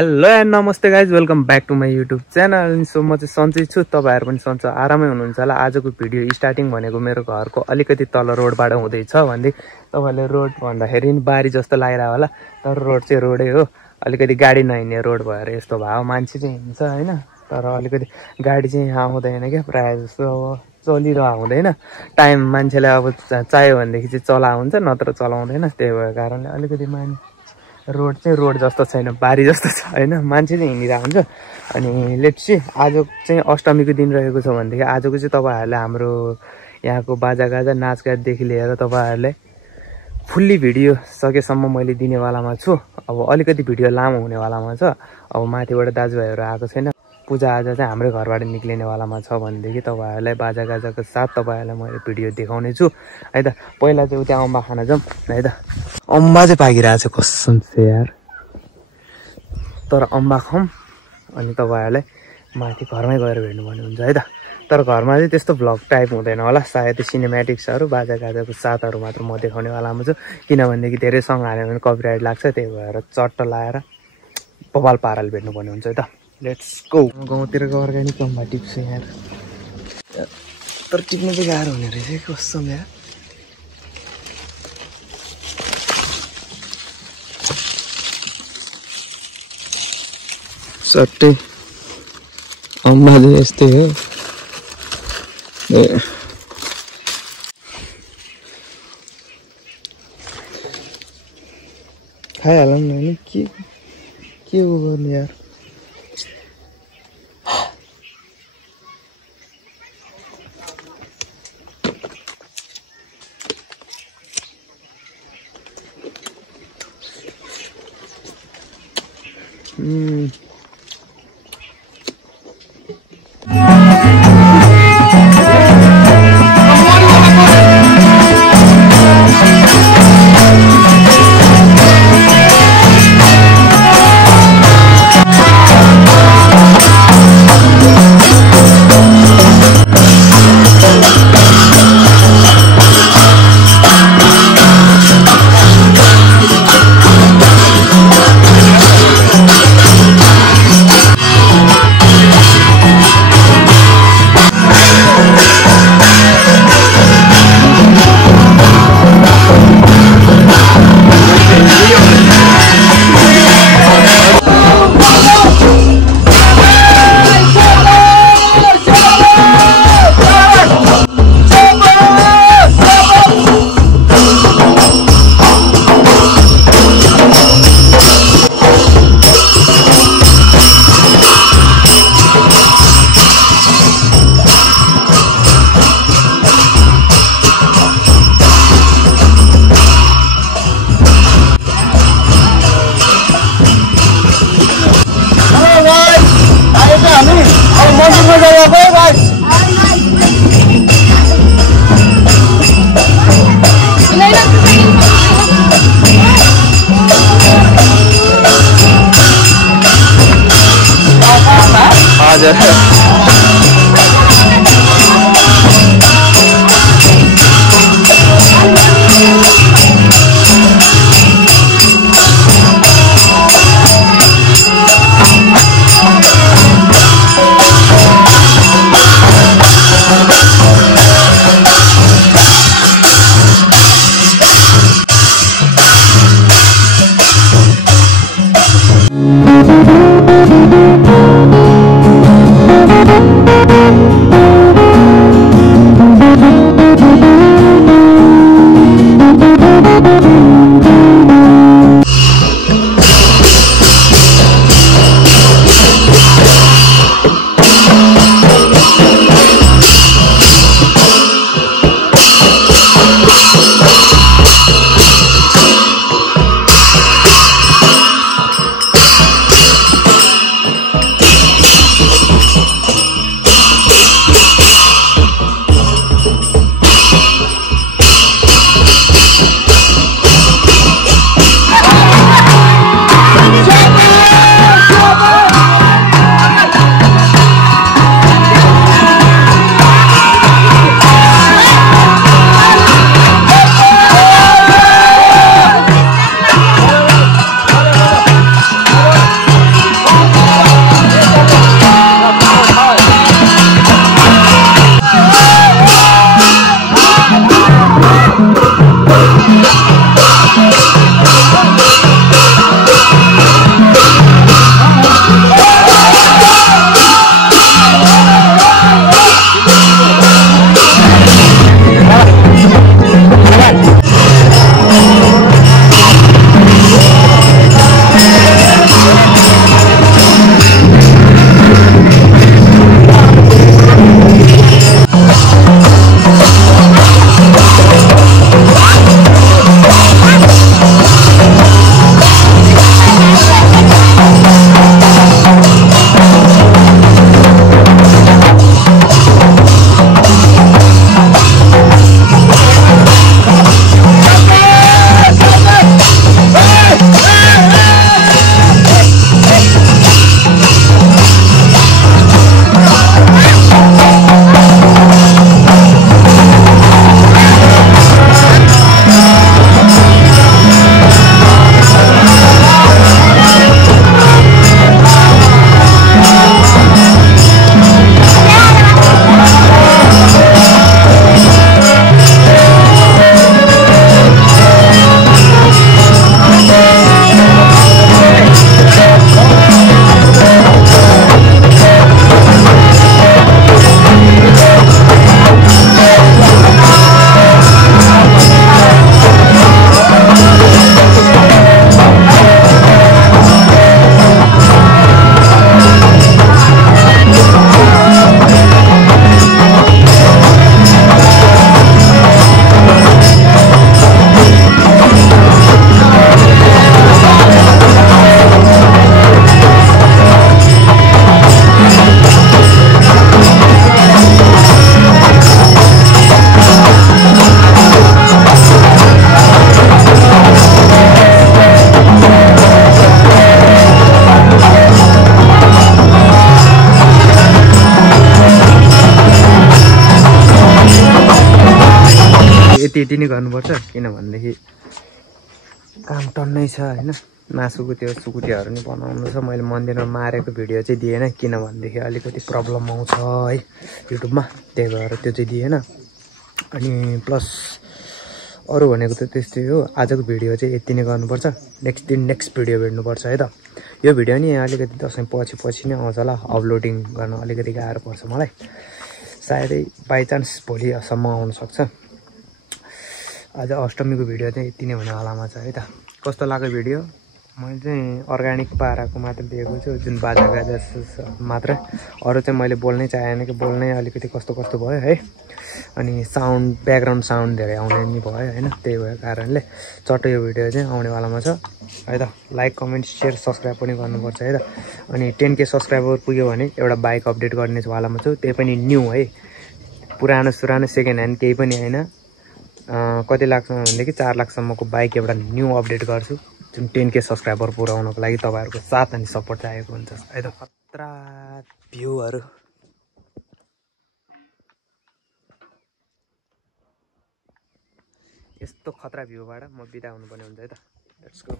Hello and नमस्ते guys, welcome back to my YouTube channel. So म चाहिँ सन्चै छु, तपाईँहरू पनि सन्चो आरामै हुनुहुन्छ होला। आजको भिडियो स्टार्टिङ भनेको मेरो घरको अलिकति तल रोडबाट हुँदैछ भन्दै तपाईँहरूले रोड भन्दाखेरि नि बारी जस्तो लागिरहेको होला, तर रोड चाहिँ रोडै हो। अलिकति गाडी नहिँड्ने रोड भएर यस्तो भयो। मान्छे चाहिँ हिँड्छ होइन, तर अलिकति गाडी चाहिँ यहाँ आउँदैन क्या, प्रायः जस्तो अब चलिरहेको हुँदैन। टाइम मान्छेलाई अब चाहियो भनेदेखि चाहिँ चला हुन्छ, नत्र चलाउँदैन। त्यही भएको कारणले अलिकति रोड चाहिँ रोड जस्तो छैन, बारी जस्तो छ होइन, मान्छे चाहिँ हिँडिरहेको हुन्छ। अनि लेट्स सी, आज चाहिँ अष्टमीको दिन रहेको छ भनेदेखि आजको चाहिँ तपाईँहरूले हाम्रो यहाँको बाजागाजा नाचगाटदेखि लिएर तपाईँहरूलाई फुल्ली भिडियो सकेसम्म मैले दिनेवालामा छु। अब अलिकति भिडियो लामो हुनेवालामा छ। अब माथिबाट दाजुभाइहरू आएको छैन, पूजाआजा चाहिँ हाम्रै घरबाट निक्लिनेवालामा छ भनेदेखि तपाईँहरूलाई बाजागाजाको साथ तपाईँहरूलाई मैले भिडियो देखाउने छु है त। पहिला चाहिँ उता अम्बा खान जाउँ है त। अम्बा चाहिँ पाकिरहेको छ कसम से यार, तर अम्बा खाऊँ अनि तपाईँहरूलाई माथि घरमै गएर भेट्नुपर्ने हुन्छ है त। तर घरमा चाहिँ त्यस्तो भ्लग टाइप हुँदैन होला, सायद सिनेमेटिक्सहरू बाजागाजाको साथहरू मात्र म देखाउनेवालामा छु। किनभनेदेखि धेरै सङ्ग हाल्यो भने कपिराइट लाग्छ, त्यही भएर चट्ट लाएर बबाल पाराले भेट्नुपर्ने हुन्छ है त। Let's go. गाउँतिरको अर्ग्यानिक अम्बा टिप्छु यार, तर टिप्नु चाहिँ गाह्रो हुने रहेछ कसम यार। सट्टै अम्बा चाहिँ यस्तै हो। खाइहालौँ न नि, के उ गर्ने यार। यति नै गर्नुपर्छ किनभनेदेखि काम टन्नै छ होइन मासुको त्यो सुकुटीहरू नि बनाउनु छ मैले मन्दिरमा मारेको भिडियो चाहिँ दिएन किनभनेदेखि अलिकति प्रब्लम आउँछ है युट्युबमा त्यही भएर त्यो चाहिँ दिएन अनि प्लस अरू भनेको त त्यस्तै हो आजको भिडियो चाहिँ यति नै गर्नुपर्छ नेक्स्ट भिडियो भेट्नुपर्छ है त यो भिडियो नि अलिकति दसैँ पछि नै आउँछ होला अपलोडिङ गर्न अलिकति गाह्रो पर्छ मलाई सायदै बाइचान्स भोलिसम्म आउनसक्छ आज अष्टमीको भिडियो चाहिँ यति नै हुने वालामा छ है त कस्तो लाग्यो भिडियो मैले चाहिँ अर्ग्यानिक पाराको मात्र दिएको छु जुन बाजा गाजा मात्र अरू चाहिँ मैले बोल्नै चाहेन कि बोल्नै अलिकति कस्तो भयो है अनि साउन्ड ब्याकग्राउन्ड साउन्ड धेरै आउने नि भयो होइन त्यही भएको कारणले चट्टो यो भिडियो चाहिँ आउनेवालामा छ है त लाइक कमेन्ट सेयर सब्सक्राइब पनि गर्नुपर्छ है त अनि 10K सब्सक्राइबर पुग्यो भने एउटा बाइक अपडेट गर्ने वालामा छु त्यही पनि न्यू है पुरानो सेकेन्ड ह्यान्ड केही पनि होइन कति लाग्छ भनेदेखि 4 लाखसम्मको बाइक एउटा न्यू अपडेट गर्छु जुन 10K सब्सक्राइबर पुऱ्याउनको लागि तपाईँहरूको साथ अनि सपोर्ट चाहिएको हुन्छ है त खतरा भ्यूहरू यस्तो खतरा भ्यूबाट म बिदा हुनुपर्ने हुन्छ है त लेट्स गो